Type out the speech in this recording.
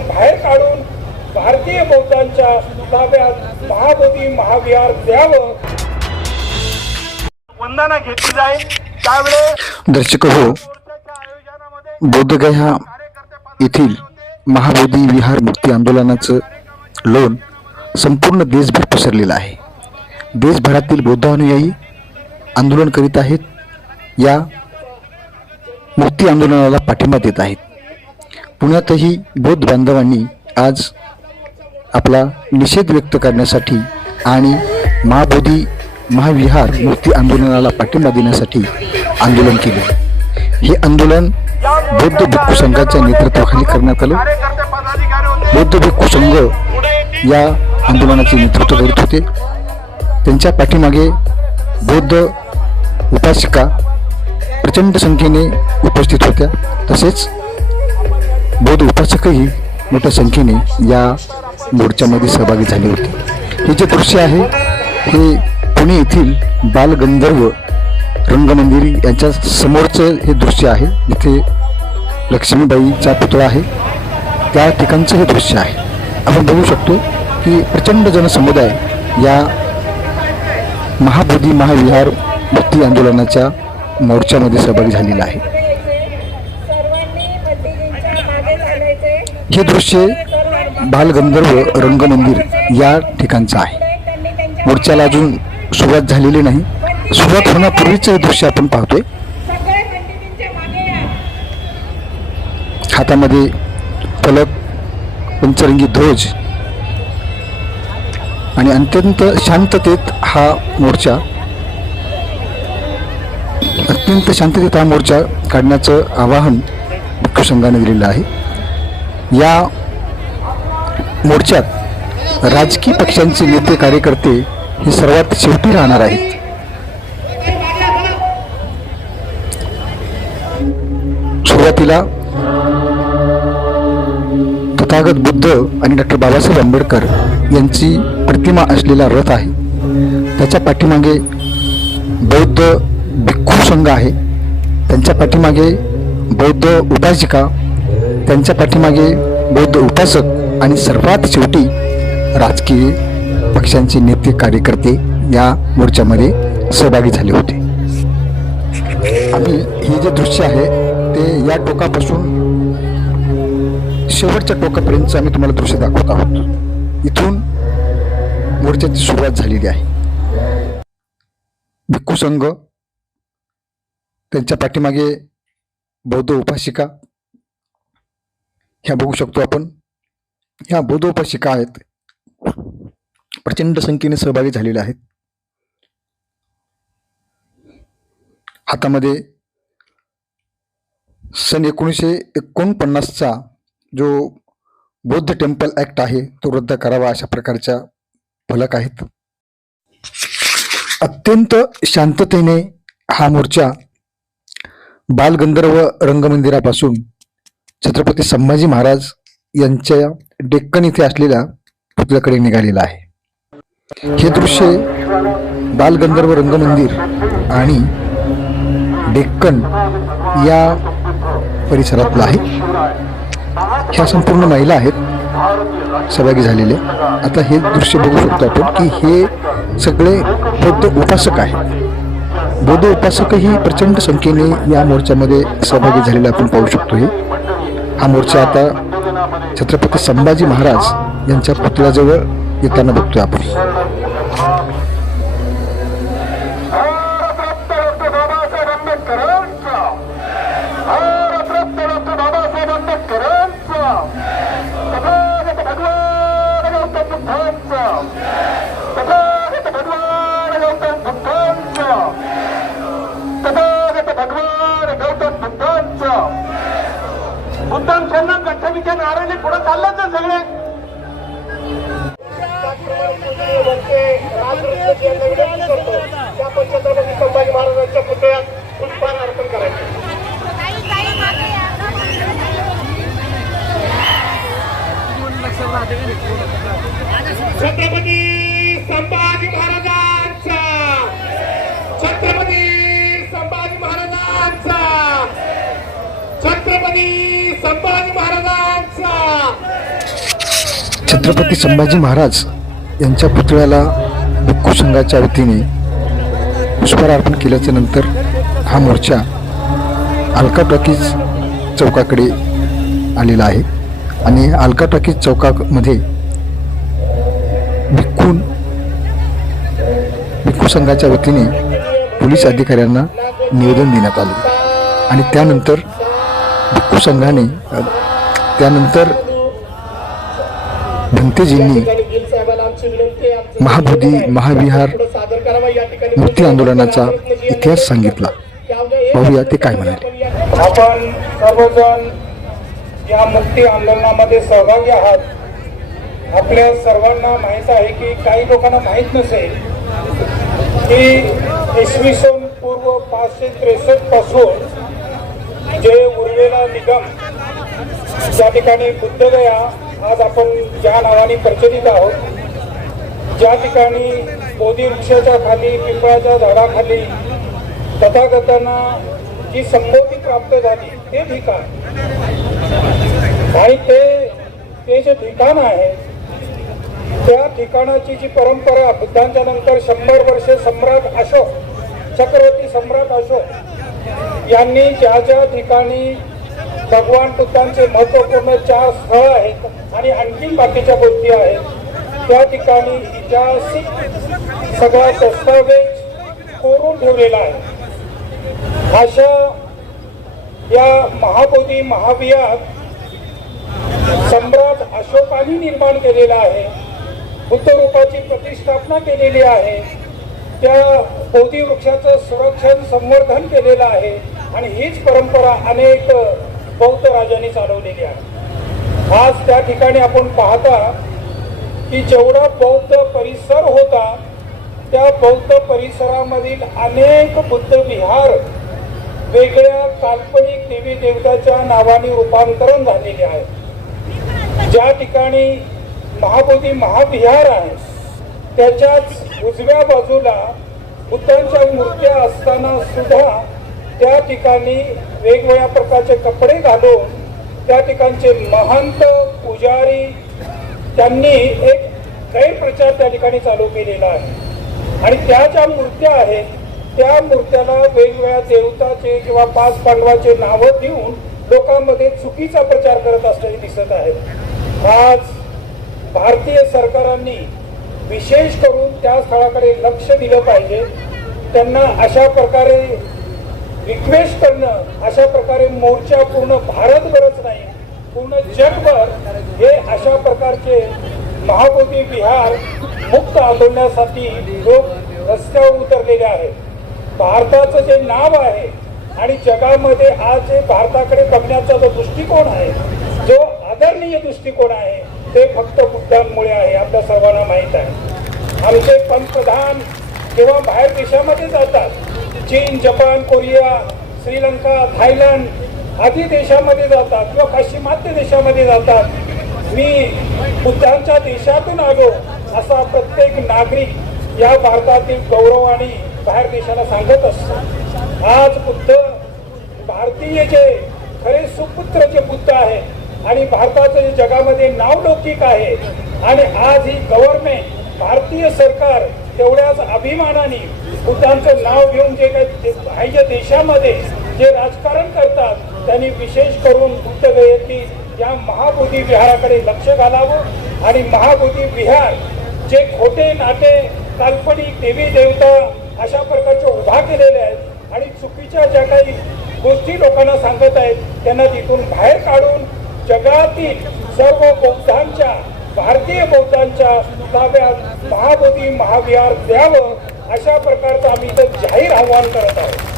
त्यांना बाहेर काढून भारतीय बौद्धांच्या ताब्यात महाबोधी महाविहार द्यावं. वंदना घेतली जाईल. त्यावेळेस दर्शक हो बोधगया येथील महाबोधी विहार मुक्ती आंदोलनाचं लोन संपूर्ण देशभर पसरलेलं आहे. देशभरातील बौद्ध अनुयायी आंदोलन करीत आहेत. या मुक्ती आंदोलनाला पाठिंबा देत आहेत. पुण्यातही बौद्ध बांधवांनी आज आपला निषेध व्यक्त करण्यासाठी आणि महाबोधी महाविहार मुक्ती आंदोलनाला पाठिंबा देण्यासाठी आंदोलन केले. हे आंदोलन बौद्ध भिक्खू संघाच्या नेतृत्वाखाली करण्यात आलं. बौद्ध भिक्खू संघ या आंदोलनाचे नेतृत्व करीत होते. त्यांच्या पाठीमागे बौद्ध उपासिका प्रचंड संख्येने उपस्थित होत्या. तसेच बौद्ध उपासकही मोठ्या संख्येने या मोर्चामध्ये सहभागी झाले होते. हे जे दृश्य आहे हे पुणे येथील बालगंधर्व रंगमंदिर यांच्या समोरचं हे दृश्य आहे. इथे लक्ष्मीबाईचा पुतळा आहे. त्या ठिकाणचं हे दृश्य आहे. आपण बघू शकतो की प्रचंड जनसमुदाय या महाबोधी महाविहार मुक्ती आंदोलनाच्या मोर्चामध्ये सहभागी झालेला आहे. हे दृश्य बालगंधर्व रंगमंदिर या ठिकाणचं आहे. मोर्चाला अजून सुरुवात झालेली नाही. सुरुवात होण्यापूर्वीच हे दृश्य आपण पाहतोय. हातामध्ये फलक पंचरंगी ध्वज आणि अत्यंत शांततेत हा मोर्चा अत्यंत शांततेत हा मोर्चा काढण्याचं आवाहन भिक्खू संघाने दिलेलं आहे. या मोर्चात राजकीय पक्षांचे नेते कार्यकर्ते हे सर्वात शेवटी राहणार आहेत. सुरुवातीला तथागत बुद्ध आणि डॉक्टर बाबासाहेब आंबेडकर यांची प्रतिमा असलेला रथ आहे. त्याच्या पाठीमागे बौद्ध भिक्खू संघ आहे. त्यांच्या पाठीमागे बौद्ध उपासिका त्यांच्या पाठीमागे बौद्ध उपासक आणि सर्वात शेवटी राजकीय पक्षांचे नेते कार्यकर्ते या मोर्चामध्ये सहभागी झाले होते. आम्ही हे जे दृश्य आहे ते या टोकापासून शेवटच्या टोकापर्यंतचं आम्ही तुम्हाला दृश्य दाखवत आहोत. इथून मोर्चाची सुरुवात झालेली आहे. भिक्खू संघ त्यांच्या पाठीमागे बौद्ध उपासिका ह्या बघू शकतो आपण. ह्या बौद्ध आहेत. प्रचंड संख्येने सहभागी झालेल्या आहेत. हातामध्ये सन एकोणीसशे एकोणपन्नासचा जो बौद्ध टेम्पल ॲक्ट आहे तो रद्द करावा अशा प्रकारच्या फलक आहेत. अत्यंत शांततेने हा मोर्चा बालगंधर्व रंगमंदिरापासून छत्रपती संभाजी महाराज यांच्या डेक्कन इथे असलेल्या पुतळ्याकडे निघालेला आहे. हे दृश्य बालगंधर्व रंगमंदिर आणि डेक्कन या परिसरातलं आहे. ह्या संपूर्ण महिला आहेत सहभागी झालेले. आता हे दृश्य बघू शकतो आपण की हे सगळे बौद्ध उपासक आहेत. बौद्ध उपासकही प्रचंड संख्येने या मोर्चामध्ये सहभागी झालेले आपण पाहू शकतो हे. हा मोर्चा आता छत्रपती संभाजी महाराज यांच्या पुतळ्याजवळ येताना बघतोय आपण. चाललेच ना सगळे त्या छत्रपती संभाजी महाराज यांच्या पुतळ्याला भिक्खू संघाच्या वतीने पुष्पहार अर्पण केल्याच्यानंतर हा मोर्चा अलका टॉकीज चौकाकडे आलेला आहे. आणि अलका टॉकीज चौकामध्ये भिक्खू भिक्खू संघाच्या वतीने पोलीस अधिकाऱ्यांना निवेदन देण्यात आले. आणि त्यानंतर भिक्खू संघाने त्यानंतर भंतेजींनी महाबोधी महाविहार मुक्ती आंदोलनाचा इतिहास सांगितला. पाहूया ते काय म्हणाले. आपण सर्वजण या मुक्ती आंदोलनामध्ये सहभागी आहात. आपल्या सर्वांना माहीत आहे की काही लोकांना माहीत नसेल की इसवी सन पूर्व पाचशे त्रेसष्टपासून जे उरलेला निगम त्या ठिकाणी बुद्धगया आज आपण ज्या नावाने प्रचलित आहोत ज्या ठिकाणी बोधी वृक्षाच्या खाली पिंपळाच्या झाडाखाली तथागतांना जी संबोधी प्राप्त झाली ते ठिकाण. आणि ते ते जे ठिकाण आहे त्या ठिकाणाची जी परंपरा बुद्धांच्या नंतर शंभर वर्षे सम्राट अशोक चक्रवर्ती सम्राट अशोक यांनी ज्या ज्या ठिकाणी भगवान बुद्धांचे महत्त्वपूर्ण चार स्थळ आहेत आणि आणखी बाकीच्या गोष्टी आहेत. त्या ठिकाणी ऐतिहासिक सगळा दस्तावेज कोरून ठेवलेला आहे. अशा या महाबोधी महाविहार सम्राट अशोकाने निर्माण केलेला आहे. बुद्धरूपाची प्रतिष्ठापना केलेली आहे. त्या बोधी वृक्षाचं संरक्षण संवर्धन केलेलं आहे. आणि हीच परंपरा अनेक बौद्ध राजांनी चालवलेली आहे. आज त्या ठिकाणी आपण पाहता की जेवढा बौद्ध परिसर होता त्या बौद्ध परिसरामधील अनेक बुद्ध विहार वेगळ्या काल्पनिक देवी देवताच्या नावाने रूपांतरण झालेले आहे. ज्या ठिकाणी महाबोधी महाविहार आहे त्याच्याच उजव्या बाजूला बुद्धांच्या मूर्त्या असताना सुद्धा त्या ठिकाणी वेगवेगळ्या प्रकारचे कपडे घालून त्या ठिकाणचे महंत पुजारी त्यांनी एक गैरप्रचार त्या ठिकाणी चालू केलेला आहे. आणि त्या ज्या मूर्त्या आहेत त्या मूर्त्याला वेगवेगळ्या देवताचे किंवा पाच पांडवाचे नावं देऊन लोकांमध्ये चुकीचा प्रचार करत असलेले दिसत आहेत. आज भारतीय सरकारांनी विशेष करून त्या स्थळाकडे लक्ष दिलं पाहिजे. त्यांना अशा प्रकारे रिक्वेस्ट करणं अशा प्रकारे मोर्चा पूर्ण भारतभरच नाही पूर्ण जगभर हे अशा प्रकारचे महाबोधी विहार मुक्त आंदोलनासाठी लोक रस्त्यावर उतरलेले आहेत. भारताचं जे नाव आहे आणि जगामध्ये आज जे भारताकडे बघण्याचा जो दृष्टिकोन आहे जो आदरणीय दृष्टिकोन आहे ते फक्त बुद्धांमुळे आहे आपल्या सर्वांना माहीत आहे. आमचे पंतप्रधान जेव्हा बाहेर देशामध्ये जातात चीन जपान कोरिया श्रीलंका थायलंड आदी देशामध्ये जातात किंवा पाश्चिमात्य देशामध्ये जातात. मी बुद्धांच्या देशातून आलो असा प्रत्येक नागरिक या भारतातील गौरवाने बाहेर देशाला सांगत असतो. आज बुद्ध भारतीय जे खरे सुपुत्र जे बुद्ध आहे आणि भारताचं जे जगामध्ये नावलौकिक आहे आणि आज ही गव्हर्नमेंट भारतीय सरकार तेवढ्याच अभिमानाने बुद्धांचं नाव घेऊन जे काही बाह्य देशामध्ये जे राजकारण करतात त्यांनी विशेष करून बुद्ध गयती या महाबोधी विहाराकडे लक्ष घालावं आणि महाबोधी विहार जे खोटे नाटे काल्पनिक देवी देवता अशा प्रकारचे उभा केलेले आहेत आणि चुकीच्या ज्या काही गोष्टी लोकांना सांगत आहेत त्यांना तिथून बाहेर काढून जगातील सर्व बौद्धांच्या भारतीय बौद्धांच्या ताब्यात महाबोधी महाविहार द्यावं अशा प्रकारचं आम्ही इथं जाहीर आव्हान करत आहोत.